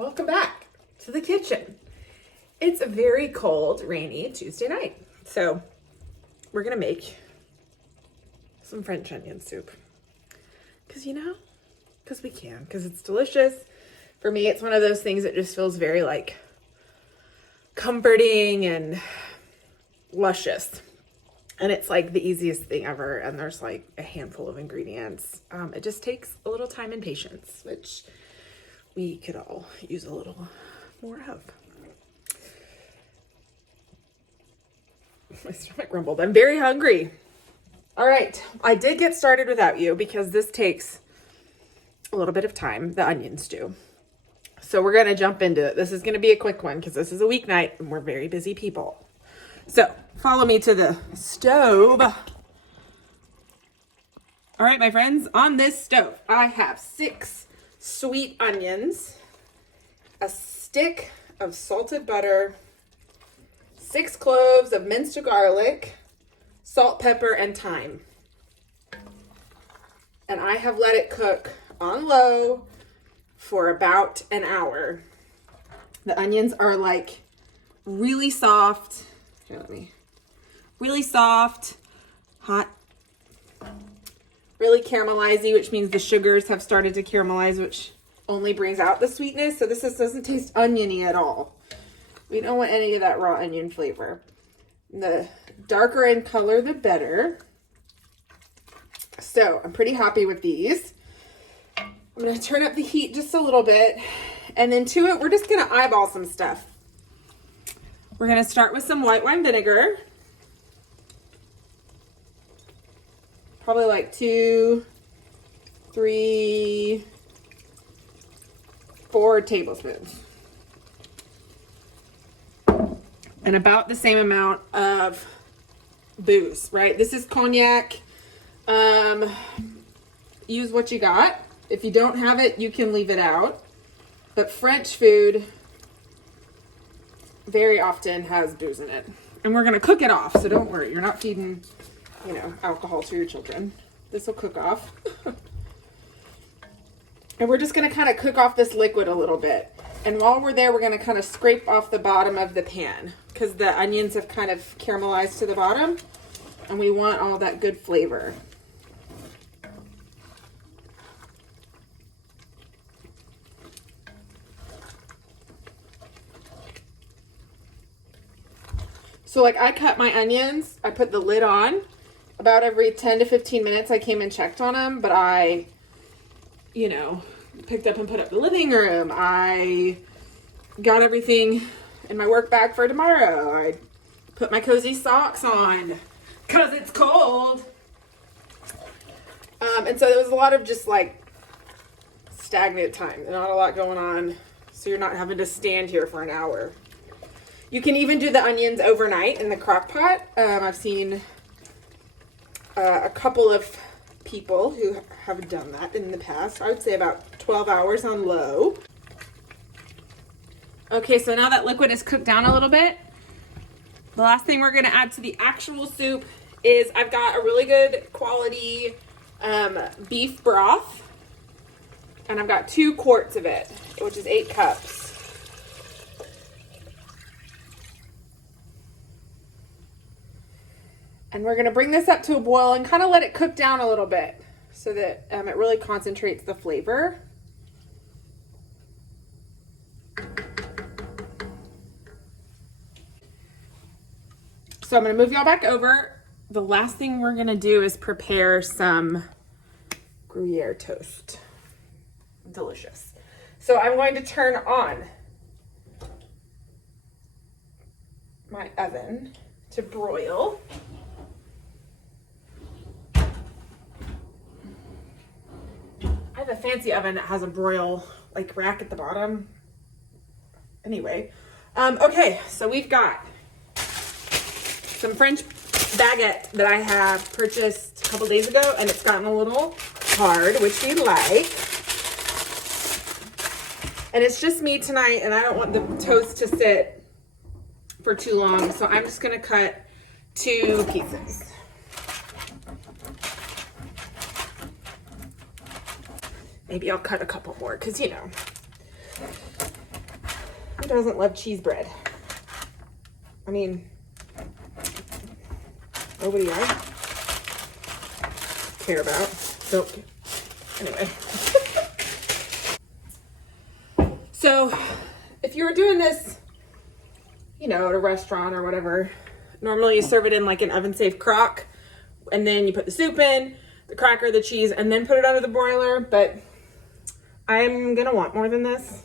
Welcome back to the kitchen. It's a very cold, rainy Tuesday night. So we're gonna make some French onion soup. Because we can, because it's delicious. For me, it's one of those things that just feels very like comforting and luscious. And it's like the easiest thing ever. And there's like a handful of ingredients. It just takes a little time and patience, which we could all use a little more of. My stomach rumbled. I'm very hungry. All right. I did get started without you because this takes a little bit of time, the onion stew. So we're going to jump into it. This is going to be a quick one because this is a weeknight and we're very busy people. So follow me to the stove. All right, my friends, on this stove, I have 6 sweet onions, a stick of salted butter, 6 cloves of minced garlic, salt, pepper, and thyme. And I have let it cook on low for about an hour. The onions are like really soft. Here, really soft, hot, really caramelizey, which means the sugars have started to caramelize, which only brings out the sweetness. So this doesn't taste oniony at all. We don't want any of that raw onion flavor. The darker in color, the better. So I'm pretty happy with these. I'm going to turn up the heat just a little bit. And then to it, we're just going to eyeball some stuff. We're going to start with some white wine vinegar. Probably like 2, 3, 4 tablespoons. And about the same amount of booze, right? This is cognac. Use what you got. If you don't have it, you can leave it out. But French food very often has booze in it. And we're going to cook it off, so don't worry. You're not feeding, alcohol to your children. This will cook off. And we're just going to kind of cook off this liquid a little bit. And while we're there, we're going to kind of scrape off the bottom of the pan because the onions have kind of caramelized to the bottom and we want all that good flavor. So like I cut my onions, I put the lid on. About every 10 to 15 minutes I came and checked on them, but I, picked up and put up the living room. I got everything in my work bag for tomorrow. I put my cozy socks on because it's cold. And so there was a lot of just like stagnant time, not a lot going on. So you're not having to stand here for an hour. You can even do the onions overnight in the crock pot. I've seen a couple of people who have done that in the past. I would say about 12 hours on low. Okay, so now that liquid is cooked down a little bit, the last thing we're going to add to the actual soup is I've got a really good quality beef broth, and I've got 2 quarts of it, which is 8 cups. And we're going to bring this up to a boil and kind of let it cook down a little bit so that it really concentrates the flavor. So I'm going to move y'all back over. The last thing we're going to do is prepare some Gruyere toast. Delicious. So I'm going to turn on my oven to broil. I have a fancy oven that has a broil like rack at the bottom. Anyway, okay, so we've got some French baguette that I have purchased a couple days ago, and it's gotten a little hard, which we like. And it's just me tonight, and I don't want the toast to sit for too long, so I'm just gonna cut 2 pieces. Maybe I'll cut a couple more because, doesn't love cheese bread? I mean, nobody I care about. So, anyway. So, if you were doing this, you know, at a restaurant or whatever, normally you serve it in like an oven-safe crock, and then you put the soup in, the cracker, the cheese, and then put it under the broiler, but I'm gonna want more than this.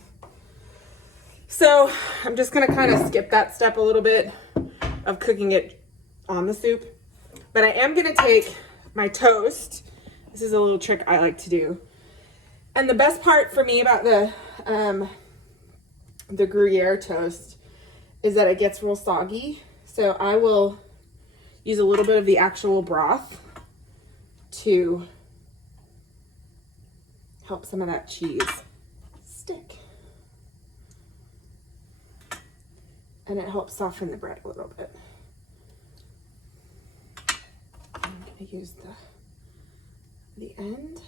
So I'm just gonna kind of skip that step a little bit of cooking it on the soup. But I am gonna take my toast. This is a little trick I like to do. And the best part for me about the Gruyere toast is that it gets real soggy. So I will use a little bit of the actual broth to help some of that cheese stick. And it helps soften the bread a little bit. I'm gonna use the end.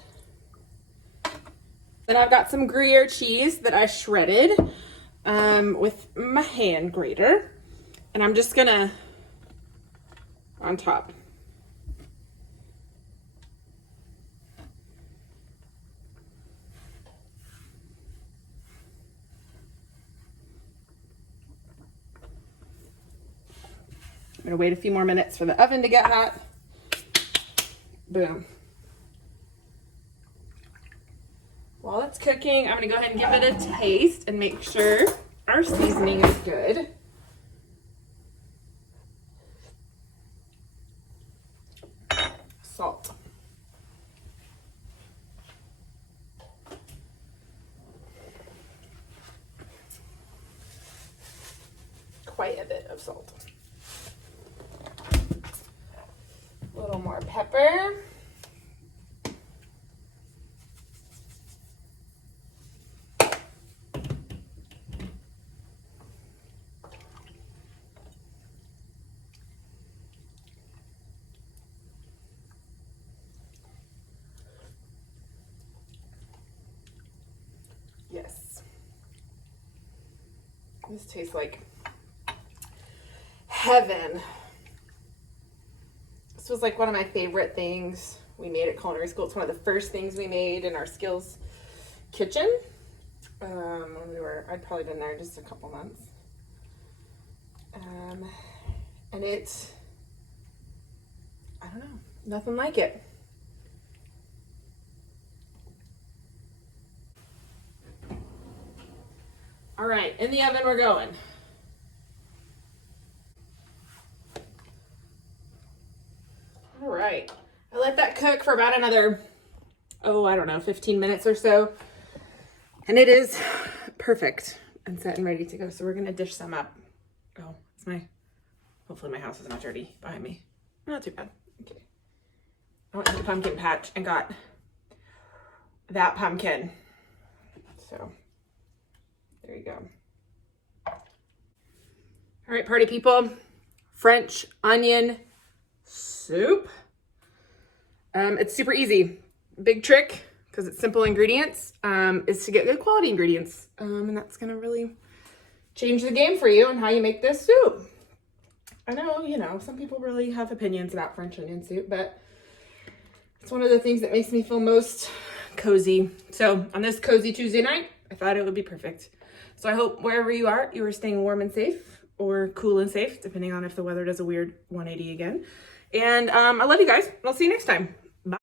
Then I've got some Gruyere cheese that I shredded with my hand grater. And I'm just gonna, on top. I'm gonna wait a few more minutes for the oven to get hot. Boom. While it's cooking, I'm gonna go ahead and give it a taste and make sure our seasoning is good. Salt. Quite a bit of salt. A little more pepper. Yes. This tastes like heaven. This was like one of my favorite things we made at culinary school. It's one of the first things we made in our skills kitchen. When I'd probably been there just a couple months. And it's, I don't know, nothing like it. All right, in the oven we're going. All right, I let that cook for about another, I don't know, 15 minutes or so. And it is perfect and set and ready to go. So we're gonna dish some up. Oh, hopefully my house is not dirty behind me. Not too bad, okay. I went to the pumpkin patch and got that pumpkin. So there you go. All right, party people, French onion soup. It's super easy. Big trick, because it's simple ingredients, is to get good quality ingredients. And that's gonna really change the game for you and how you make this soup. I know, you know, some people really have opinions about French onion soup, but it's one of the things that makes me feel most cozy. So on this cozy Tuesday night, I thought it would be perfect. So I hope wherever you are staying warm and safe, or cool and safe, depending on if the weather does a weird 180 again. And I love you guys. I'll see you next time.